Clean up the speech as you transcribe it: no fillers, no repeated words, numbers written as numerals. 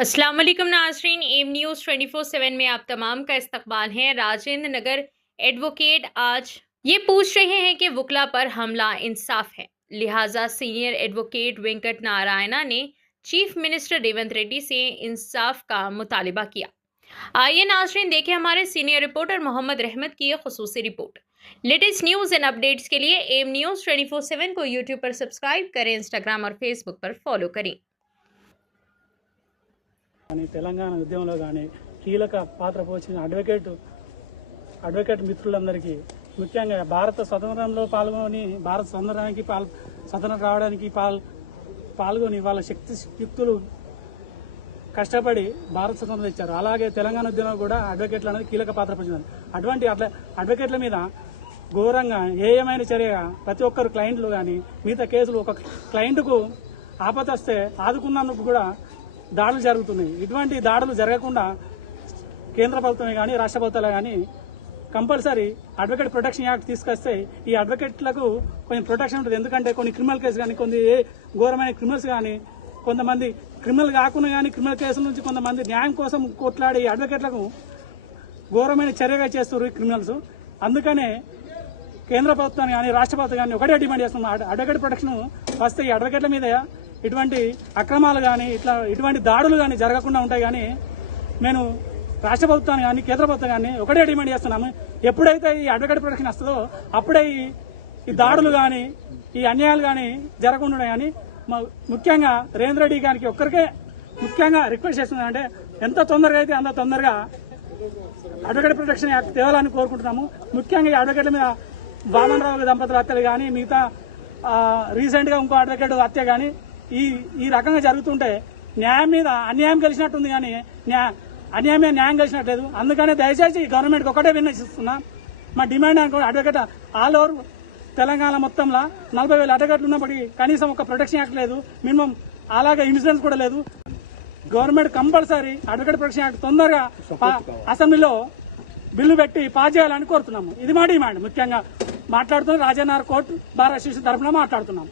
अस्सलाम वालेकुम नाज़रीन, एम न्यूज़ 24/7 में आप तमाम का इस्तकबाल है। राजेंद्र नगर एडवोकेट आज ये पूछ रहे हैं कि वकला पर हमला इंसाफ है, लिहाजा सीनियर एडवोकेट वेंकट नारायणा ने चीफ मिनिस्टर रेवंत रेड्डी से इंसाफ का मुतालिबा किया। आइए नाज़रीन देखें हमारे सीनियर रिपोर्टर मोहम्मद रहमत की खुसूसी report. Latest news and updates के लिए एम न्यूज़ 24/7 को यूट्यूब पर सब्सक्राइब करें, इंस्टाग्राम और फेसबुक पर फॉलो करें। తెలంగాణ ఉద్యమంలో కానీ కీలక పాత్ర పోషించిన అడ్వకేట్ మిత్రులందరికీ, ముఖ్యంగా భారత స్వతంత్రంలో పాల్గొని భారత స్వతంత్రానికి స్వతంత్రం రావడానికి పాల్గొని వాళ్ళ శక్తియుక్తులు కష్టపడి భారత స్వతంత్రం ఇచ్చారు. అలాగే తెలంగాణ ఉద్యమంలో కూడా అడ్వకేట్లు అనేది కీలక పాత్ర పోషించారు. అటువంటి అడ్వకేట్ల మీద ఘోరంగా ఏమైనా చర్యగా ప్రతి ఒక్కరు క్లయింట్లు కానీ మిగతా కేసులు ఒక క్లయింట్కు ఆపద వస్తే ఆదుకున్నందుకు కూడా దాడులు జరుగుతున్నాయి. ఇటువంటి దాడులు జరగకుండా కేంద్ర ప్రభుత్వమే కానీ రాష్ట్ర ప్రభుత్వాలే కానీ కంపల్సరీ అడ్వకేట్ ప్రొటెక్షన్ యాక్ట్ తీసుకొస్తే ఈ అడ్వకేట్లకు కొంచెం ప్రొటెక్షన్ ఉంటుంది. ఎందుకంటే కొన్ని క్రిమినల్ కేసు కానీ కొన్ని ఘోరమైన క్రిమినల్స్ కానీ కొంతమంది క్రిమినల్ కాకుండా కానీ క్రిమినల్ కేసుల నుంచి కొంతమంది న్యాయం కోసం కొట్లాడే అడ్వకేట్లకు ఘోరమైన చర్యగా చేస్తారు ఈ క్రిమినల్స్. అందుకనే కేంద్ర ప్రభుత్వాన్ని కానీ రాష్ట్ర ప్రభుత్వం కానీ ఒకటే డిమాండ్ చేస్తున్నాం, అడ్వకేట్ ప్రొటెక్షన్ వస్తే ఈ అడ్వకేట్ల మీద ఇటువంటి అక్రమాలు కానీ ఇటువంటి దాడులు కానీ జరగకుండా ఉంటాయి. కానీ నేను రాష్ట్ర ప్రభుత్వాన్ని కానీ కేంద్ర ప్రభుత్వం కానీ ఒకటే డిమాండ్ చేస్తున్నాము, ఎప్పుడైతే ఈ అడ్వకేట్ ప్రొటెక్షన్ వస్తుందో అప్పుడే ఈ దాడులు కానీ ఈ అన్యాయాలు కానీ జరగకుండా ఉన్నాయి. కానీ ముఖ్యంగా రేవంత్ రెడ్డి గారికి ఒక్కరికే ముఖ్యంగా రిక్వెస్ట్ చేస్తున్నానంటే ఎంత తొందరగా అయితే అంత తొందరగా అడ్వకేట్ ప్రొటెక్షన్ యాక్ట్ తేవాలని కోరుకుంటున్నాము. ముఖ్యంగా ఈ అడ్వకేట్ల మీద వామన్ రావు దంపతుల హత్యలు కానీ మిగతా రీసెంట్ గా ఇంకో అడ్వకేట్ హత్య కానీ ఈ రకంగా జరుగుతుంటే న్యాయం మీద అన్యాయం గెలిచినట్టుంది, కానీ అన్యాయం మీద న్యాయం గెలిచినట్లేదు. అందుకనే దయచేసి గవర్నమెంట్కి ఒకటే విన్నవిస్తున్నా, మా డిమాండ్ అనుకో అడ్వకేట్ ఆల్ ఓవర్ తెలంగాణ మొత్తంలో 40,000 అడ్వకేట్లు ఉన్నప్పటికీ కనీసం ఒక ప్రొటెక్షన్ యాక్ట్ లేదు, మినిమం అలాగే ఇన్సూరెన్స్ కూడా లేదు. Government compulsory advocate protection act తొందరగా అసెంబ్లీలో బిల్లు పెట్టి పాస్ చేయాలని కోరుతున్నాము. ఇది మా డిమాండ్. ముఖ్యంగా మాట్లాడుతున్న రాజేంద్ర కోర్టు బార్ అసోసియేషన్ తరఫున మాట్లాడుతున్నాం.